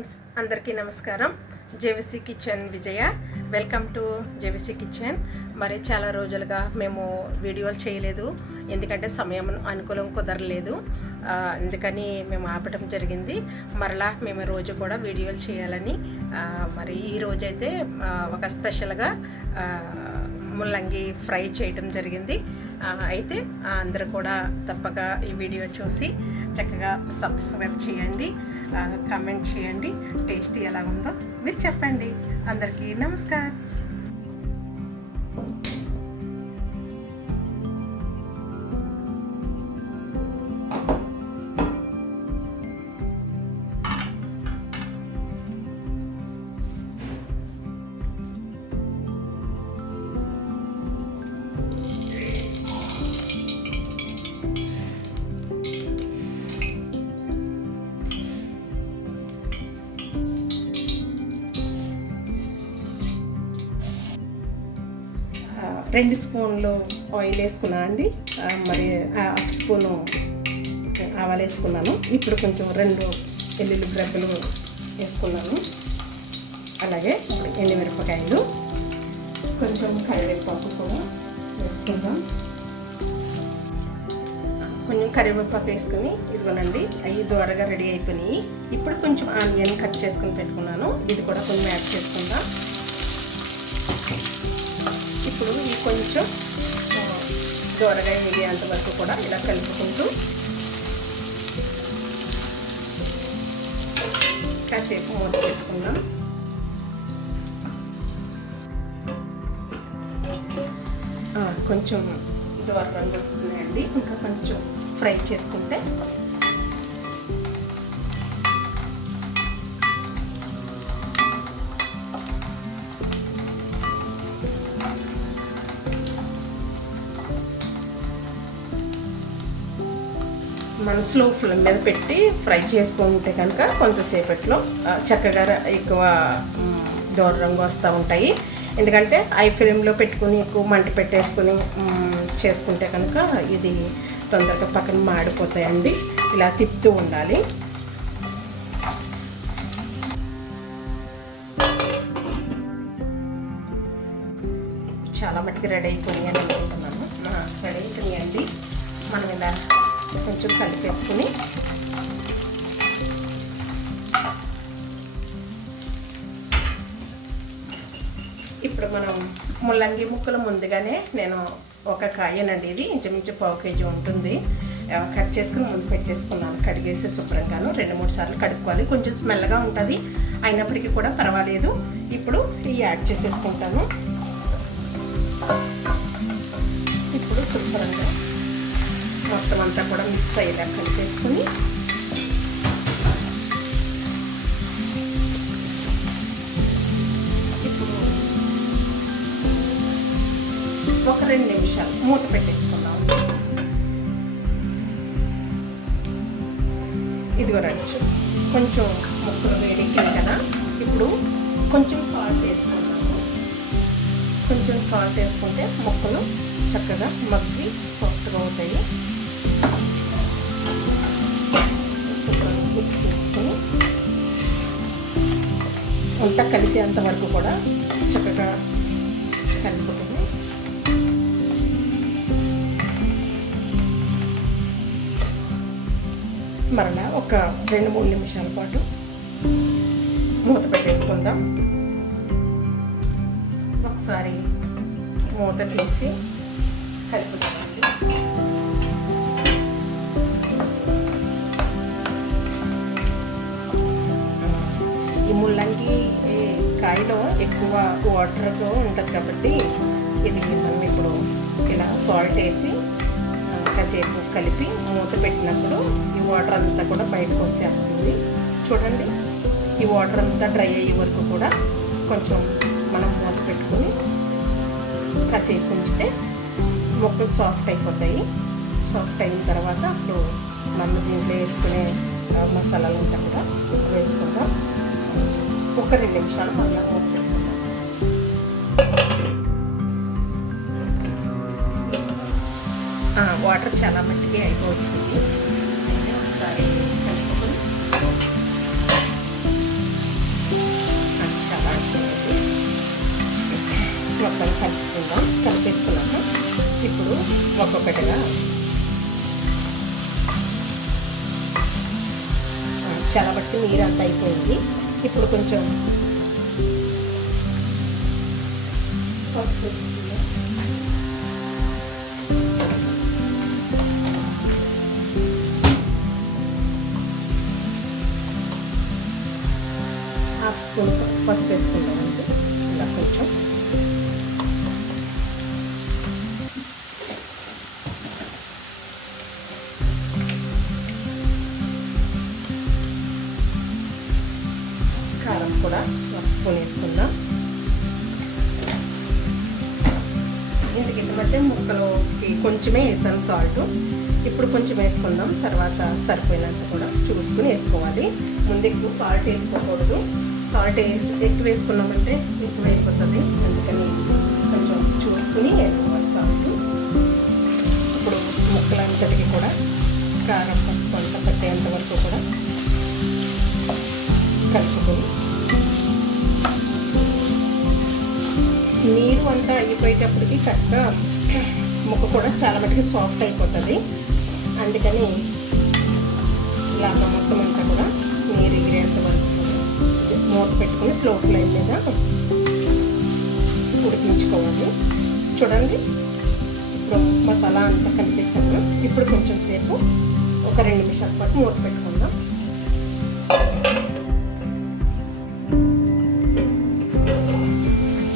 Friends అందరికీ నమస్కారం. JVC kitchen Vijaya. Welcome to JVC kitchen. మరి చాలా రోజులుగా మేము వీడియోలు చేయలేదు. ఎందుకంటే సమయం అనుకూలం కుదరలేదు. అందుకని మేము ఆపటం జరిగింది. మరలా మేము రోజు కూడా వీడియోలు చేయాలని మరి ఈ రోజైతే ఒక స్పెషల్గా ముల్లంగి ఫ్రై చేయటం జరిగింది. అయితే అందరూ కూడా తప్పక ఈ వీడియో చూసి చక్కగా సబ్స్క్రైబ్ చేయండి. కమెంట్ చేయండి. టేస్ట్ ఎలా ఉందో మీరు చెప్పండి. అందరికీ నమస్కారం. రెండు స్పూన్లు ఆయిల్ వేసుకున్నా అండి. మరి హాఫ్ స్పూను ఆవాలు వేసుకున్నాను. ఇప్పుడు కొంచెం రెండు ఎల్లుల్లి గ్రబ్బలు వేసుకున్నాను. అలాగే ఇప్పుడు ఎండుమిరపకాయలు. కొంచెం కరివేపాకు కూడా వేసుకుందాం. కొంచెం కరివేపాకు వేసుకుని ఇదిగోనండి అవి దూరగా రెడీ అయిపోయినాయి. ఇప్పుడు కొంచెం ఆనియన్ కట్ చేసుకుని పెట్టుకున్నాను. ఇది కూడా కొంచెం యాడ్ చేసుకుందాం. ఇప్పుడు కొంచెం ఆ, దూరగా వరకు కూడా ఇలా కలుపుకుంటూ కాసేపు మూత పెట్టుకుందాం. కొంచెం కొంచెం రంగు వస్తుందండి ఇంకా కొంచెం ఫ్రై చేసుకుంటే మనం స్లో ఫ్లేమ్ మీద పెట్టి ఫ్రై చేసుకుంటే కనుక కొంతసేపట్లో చక్కగా ఎక్కువ మ్, రంగు వస్తూ ఉంటాయి. ఎందుకంటే ఐ ఫ్లేమ్లో పెట్టుకుని ఎక్కువ మంట పెట్టేసుకుని చేసుకుంటే కనుక ఇది తొందరగా పక్కన మాడిపోతాయండి. ఇలా తిప్పుతూ ఉండాలి. చాలా మట్టుకు రెడీ అయిపోయి అని అనుకుంటున్నాను రెడీ అయిపోయాయండి మనం ఇలా కొంచెం కలిపేసుకుని ఇప్పుడు మనం ముల్లంగి ముక్కలు ముందుగానే నేను ఒక కాయనండి ఇది. ఇంచుమించు పావు కేజీ ఉంటుంది. కట్ చేసుకుని ముందు పెట్టేసుకున్నాను. కడిగేసి శుభ్రంగాను రెండు మూడు సార్లు కడుక్కోవాలి. కొంచెం స్మెల్గా ఉంటుంది. అయినప్పటికీ కూడా పర్వాలేదు. ఇప్పుడు ఇవి యాడ్ చేసేసుకుంటాను. ఇప్పుడు శుభ్రంగా మొత్తం అంతా కూడా మిక్స్ అయ్యేలా కలిపేసుకుని ఇప్పుడు ఒక రెండు నిమిషాలు మూత పెట్టేసుకుందాం. ఇదిగో రంచు కొంచెం ముక్కలు వేడెక్కింది కదా. ఇప్పుడు కొంచెం సాల్ట్ వేసుకున్నాము కొంచెం సాల్ట్ వేసుకుంటే ముక్కలు చక్కగా మగ్గి సాఫ్ట్గా అవుతాయి. వంట కలిసేంత వరకు కూడా చక్కగా కలుపుకొని మరలా ఒక రెండు మూడు నిమిషాల పాటు మూత పెట్టేసుకుందాం. ఒకసారి మూత తీసి కలుపు ముల్లంగి కాయలో ఎక్కువ వాటర్లో ఉంటుంది కాబట్టి ఇది మనం ఇప్పుడు ఇలా సాల్ట్ వేసి కాసేపు కలిపి మూత పెట్టినప్పుడు ఈ వాటర్ అంతా కూడా బయటకు వచ్చేస్తుంది. చూడండి ఈ వాటర్ అంతా డ్రై అయ్యే వరకు కూడా కొంచెం మనం మూత పెట్టుకొని కాసేపు ఉంచితే మొక్కలు సాఫ్ట్ అయిపోతాయి. సాఫ్ట్ అయిన తర్వాత అప్పుడు మనం దీంట్లో వేసుకునే మసాలాలు అంతా కూడా వేసుకుంటాం ఒక రెండు నిమిషాలు మళ్ళీ వాటర్ చాలా మట్టికి అయిపోవచ్చింది. ఒకసారి చాలా అయిపోయింది. కలుపుకుందాం. కలిపేసుకున్నాక ఇప్పుడు ఒక్కొక్కటిగా చాలా బట్టి నీరంతా అయిపోయింది. ఇప్పుడు కొంచెం పసుపు వేసుకుందాం. హాఫ్ స్పూన్ పసుపు వేసుకుందామండి ఇలా కొంచెం కూడా ఒక స్పూన్ వేసుకుందాం ఇంటికి ఇంటి మధ్య ముక్కలోకి కొంచెమే వేసాను సాల్ట్ ఇప్పుడు కొంచెం వేసుకుందాం. తర్వాత సరిపోయినంత కూడా చూసుకుని వేసుకోవాలి. ముందు ఎక్కువ సాల్ట్ వేసుకోకూడదు. సాల్ట్ వేసి ఎక్కువ వేసుకున్నామంటే ఎక్కువ అయిపోతుంది అందుకని కొంచెం చూసుకుని వేసుకోవాలి సాల్ట్ ఇప్పుడు ముక్కలంతటికి కూడా కారం పసుపు అంతా పట్టేంత వరకు కూడా కలుపుకొని నీరు అంతా అయిపోయేటప్పటికి కరెక్ట్ ముక్క కూడా చాలా మటుకు సాఫ్ట్ అయిపోతుంది. అందుకని ఇలా మొత్తం అంతా కూడా నీరు ఎగిరేంత వరకు మూత పెట్టుకుని స్లో ఫ్లేమ్ మీద ఉడికించుకోవాలి. చూడండి ఇప్పుడు మసాలా అంతా కలిపేసాను. ఇప్పుడు కొంచెం సేపు ఒక రెండు నిమిషాల పాటు మూత పెట్టుకుందాం.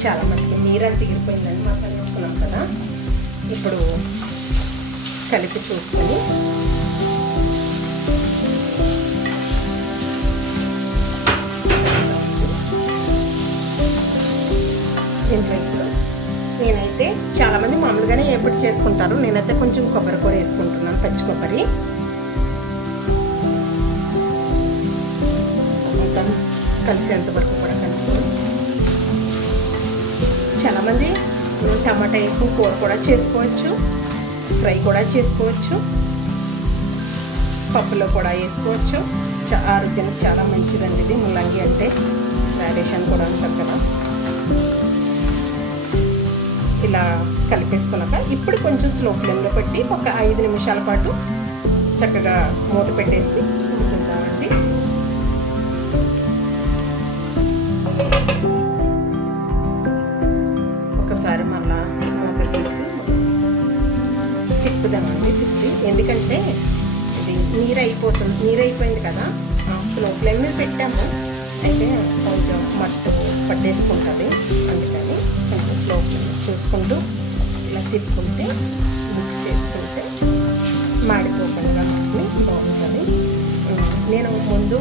చాలా మంది నీరంతా ఎగిరిపోయిందని మసాలా వేసుకున్నాం కదా. ఇప్పుడు కలిపి చూసుకొని దీంట్లో ఇప్పుడు నేనైతే చాలామంది మామూలుగానే ఎప్పుడు చేసుకుంటారు. నేనైతే కొంచెం కొబ్బరి కూర వేసుకుంటున్నాను పచ్చి కొబ్బరి. కలిసేంత వరకు కూడా. చాలామంది టమాటా వేసుకుని కూర కూడా చేసుకోవచ్చు ఫ్రై కూడా చేసుకోవచ్చు పప్పులో కూడా వేసుకోవచ్చు. ఆరోగ్యానికి చాలా మంచిదండి ఇది. ముల్లంగి అంటే రాడిష్ అని కూడా అంటారు కదా. ఇలా కలిపేసుకున్నాక ఇప్పుడు కొంచెం స్లో ఫ్లేమ్లో పెట్టి ఒక ఐదు నిమిషాల పాటు చక్కగా మూత పెట్టేసి తిప్పుదామండి ఫిఫ్టీ ఎందుకంటే ఇది నీరు అయిపోతుంది నీరు అయిపోయింది కదా. స్లో ఫ్లేమ్ మీద పెట్టాము. అయితే కొంచెం మట్టు పట్టేసుకుంటుంది. అందుకని కొంచెం స్లో ఫ్లేమ్ చూసుకుంటూ ఇలా తిప్పుకుంటే మిక్స్ చేసుకుంటే మాడిపోకుండా మనకి బాగుంటుంది. నేను ముందు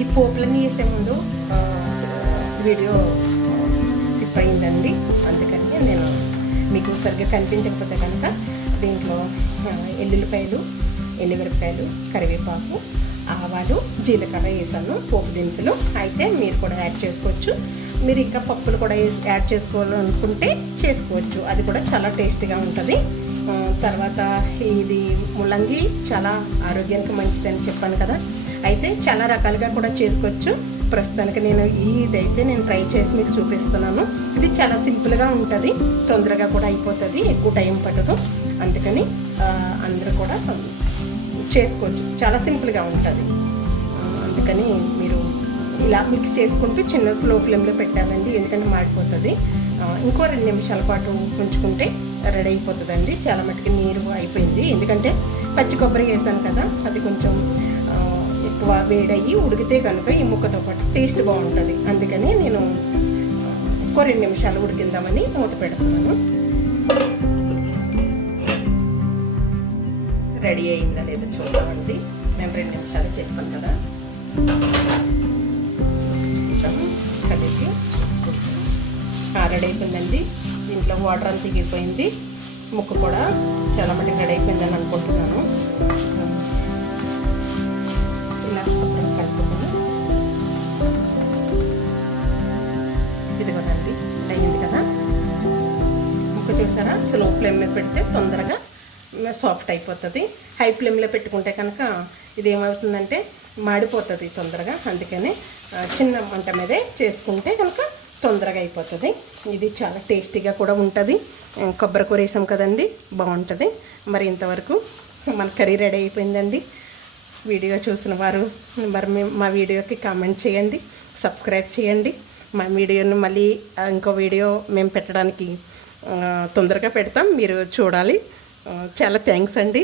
ఈ పోపులన్నీ వేసే ముందు వీడియో స్కిప్ అయిందండి. అందుకని నేను మీకు సరిగ్గా కనిపించకపోతే కనుక దీంట్లో ఎల్లుల్లిపాయలు ఎల్లిమిరపకాయలు కరివేపాకు ఆవాలు జీలకర్ర వేసాను పోపు దినుసులు. అయితే మీరు కూడా యాడ్ చేసుకోవచ్చు. మీరు ఇంకా పప్పులు కూడా వేసి యాడ్ చేసుకోవాలనుకుంటే చేసుకోవచ్చు. అది కూడా చాలా టేస్టీగా ఉంటుంది. తర్వాత ఇది ముల్లంగి చాలా ఆరోగ్యానికి మంచిదని చెప్పాను కదా. అయితే చాలా రకాలుగా కూడా చేసుకోవచ్చు. ప్రస్తుతానికి నేను ఇదైతే నేను ట్రై చేసి మీకు చూపిస్తున్నాను. ఇది చాలా సింపుల్గా ఉంటుంది. తొందరగా కూడా అయిపోతుంది. ఎక్కువ టైం పట్టదు. అందుకని అందరూ కూడా చేసుకోవచ్చు. చాలా సింపుల్గా ఉంటుంది. అందుకని మీరు ఇలా మిక్స్ చేసుకుంటూ చిన్న స్లో ఫ్లేమ్లో పెట్టాలండి. ఎందుకంటే మాడిపోతుంది. ఇంకో రెండు నిమిషాల పాటు ఉంచుకుంటే రెడీ అయిపోతుందండి. చాలా మటుకు నీరు అయిపోయింది. ఎందుకంటే పచ్చి కొబ్బరి వేసాను కదా అది కొంచెం ఎక్కువ వేడయ్యి ఉడికితే కనుక ఈ ముక్కతో పాటు టేస్ట్ బాగుంటుంది. అందుకని నేను ఇంకో రెండు నిమిషాలు ఉడికిందామని మూత పెడుతున్నాను. రెడీ అయిందా లేదా చూద్దామండి మేము రెండు నిమిషాలు చెప్పాం కదా. చూద్దాము కలిపి చూసుకుంటాం రెడీ అయిపోయిందండి. దీంట్లో వాటర్ అంతా దిగిపోయింది. ముక్క కూడా చాలా మటుకు రెడీ అయిపోయిందని అనుకుంటున్నాను. ఇలా శుభ్రం కలుపుకొని ఇదిగోనండి అయ్యింది కదా. ముక్క చూసారా? స్లో ఫ్లేమ్ మీద పెడితే తొందరగా సాఫ్ట్ అయిపోతుంది. హై ఫ్లేమ్లో పెట్టుకుంటే కనుక ఇది ఏమవుతుందంటే మాడిపోతుంది తొందరగా. అందుకని చిన్న మంట మీదే చేసుకుంటే కనుక తొందరగా అయిపోతుంది. ఇది చాలా టేస్టీగా కూడా ఉంటుంది. కొబ్బరి కూర వేసాం కదండి బాగుంటుంది. మరి ఇంతవరకు మన కర్రీ రెడీ అయిపోయిందండి. వీడియో చూసిన వారు మరి మేము మా వీడియోకి కామెంట్ చేయండి సబ్స్క్రైబ్ చేయండి. మా వీడియోని మళ్ళీ ఇంకో వీడియో మేము పెట్టడానికి తొందరగా పెడతాం. మీరు చూడాలి. చాలా థ్యాంక్స్ అండి.